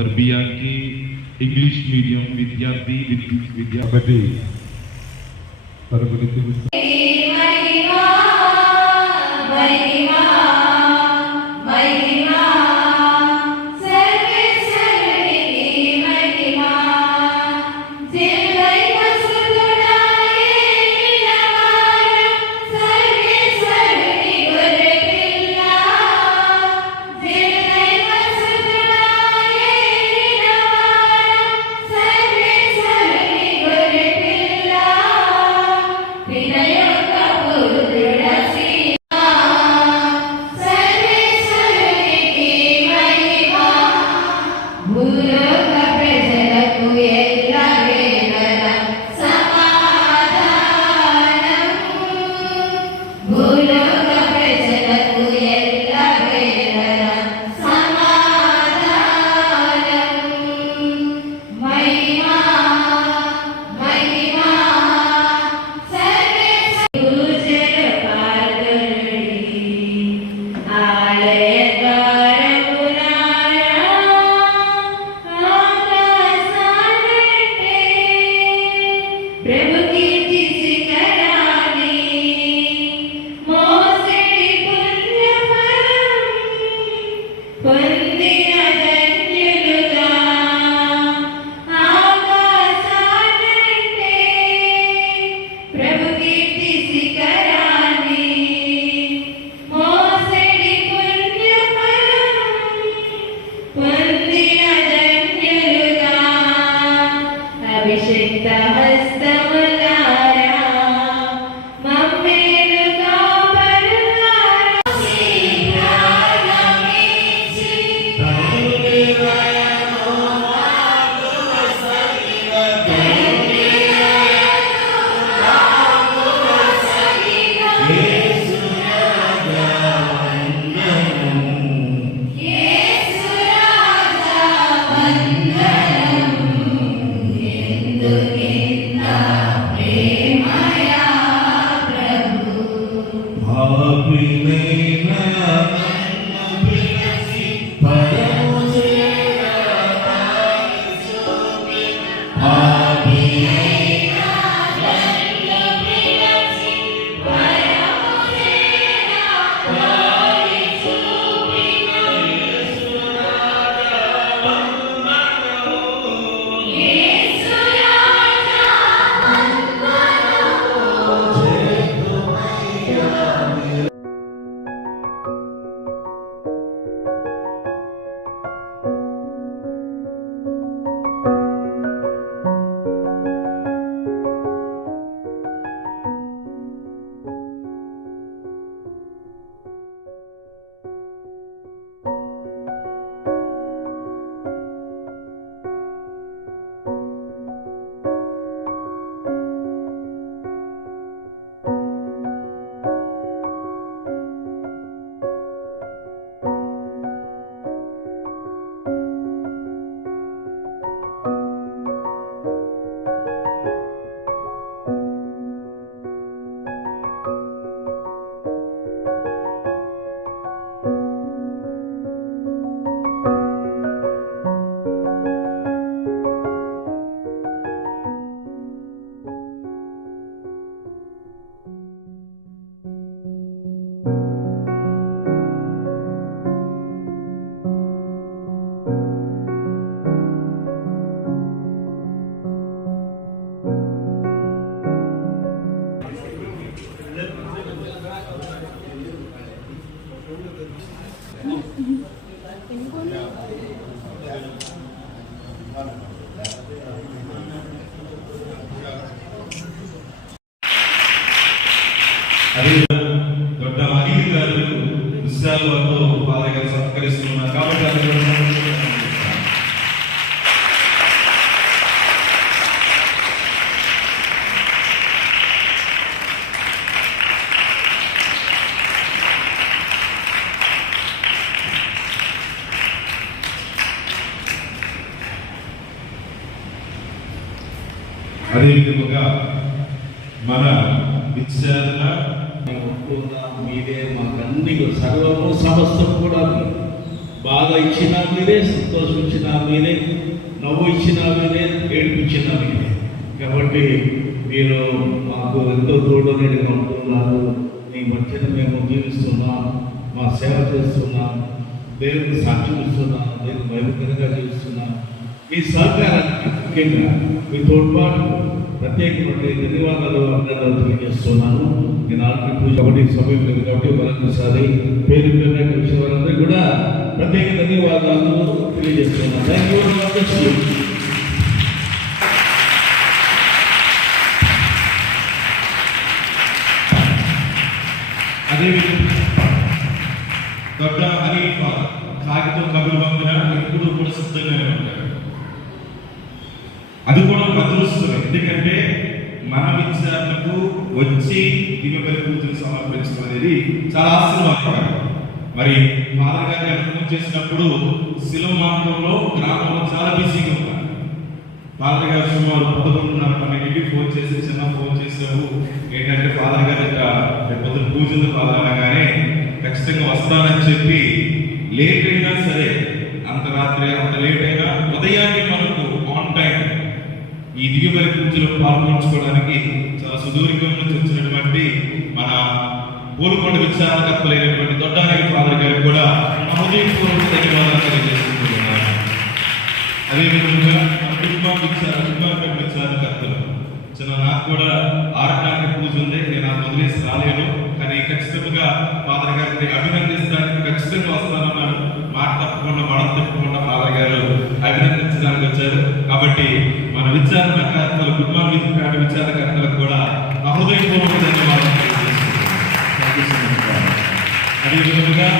Father బియాంకి English medium విద్యార్థి విద్యాపతి అదే దొడ్డ అనిల్ గారు ఉత్సాహాలతో బాగా సత్కరిస్తున్నారు కాబట్టి అదేవిధంగా మన విద్యార్థుల మీదే మాకన్నీ సర్వము సమస్తం కూడా బాధ ఇచ్చినా మీరే, సంతోషం ఇచ్చినా మీరే, నవ్వు ఇచ్చినా మీరే, ఏడిపించినా మీరే. కాబట్టి మీరు మాకు ఎంతో తోడుగా ఉంటున్నారు. మీ మధ్యన మేము జీవిస్తున్నాం, మా సేవ చేస్తున్నాం, దేవుడికి సాక్ష్యం ఇస్తున్నాం, దేవుని వైవిధ్యంగా జీవిస్తున్నాం. మీ సహకారానికి ముఖ్యంగా మీ తోడ్పాటు ప్రత్యేకమైన ధన్యవాదాలు అభినందనలు తెలియజేస్తున్నాను. నేను ఆర్థిక పూజ ఒకటి సమయం లేదు కాబట్టి మరొకసారి పేరు పేరు వచ్చిన వారందరూ కూడా ప్రత్యేక ధన్యవాదాలు తెలియజేస్తున్నాను. Thank you. అదేవిధంగా దొడ్డ అని కాగితం కబులు పంపిన ఎప్పుడు కూడా సిద్ధంగానే ఉంటాడు. అది కూడా భద్రస్తుంది. ఎందుకంటే మన విచారణకు వచ్చి దివ్యబలి పూజలు సమర్పించడం అనేది చాలా ఆశీర్వాదకరం. మరి ఫాదర్ గారిని ఫోన్ చేసినప్పుడు శిలువ మార్గంలో గ్రామంలో చాలా బిజీగా ఉన్నారు. ఫాదర్ గారు సుమారు 11:30 ఫోన్ చేసి చిన్న ఫోన్ చేసావు ఏంటంటే ఫాదర్ గారు పొద్దున పూజలు ఫాదర్ అనగానే ఖచ్చితంగా వస్తానని చెప్పి లేట్ అయినా సరే, అంత రాత్రి అంత లేట్ అయినా ఉదయాన్నే మనకు ఆన్ టైం ఈ దిగుబడి పూజలో పాల్గొంచుకోవడానికి చాలా సుదూరంగా నుంచి వచ్చినటువంటి మన పూలకొండ విచారణకర్తలైనటువంటి దొడ్డారెడ్డి ఫాదర్ గారికి కూడా హృదయపూర్వక ధన్యవాదాలు తెలియజేస్తున్నాను. అదేవిధంగా విచారణకర్తలు చిన్న నాకు కూడా 6 పూజ ఉంది. నేను ఆ వదిలేసి రాలేను, కానీ ఖచ్చితంగా ఫాదర్ గారిని అభినందించడానికి ఖచ్చితంగా వస్తానన్నాను. మాట తప్పకుండా మడం తప్పకుండా ఫాదర్ గారు అభినందించడానికి వచ్చారు. కాబట్టి మన విచారణకర్తలు, గుడ్మాన్ విచారణకర్తలకు కూడా హృదయపూర్వక ధన్యవాదాలు తెలియజేస్తున్నాను. అదేవిధంగా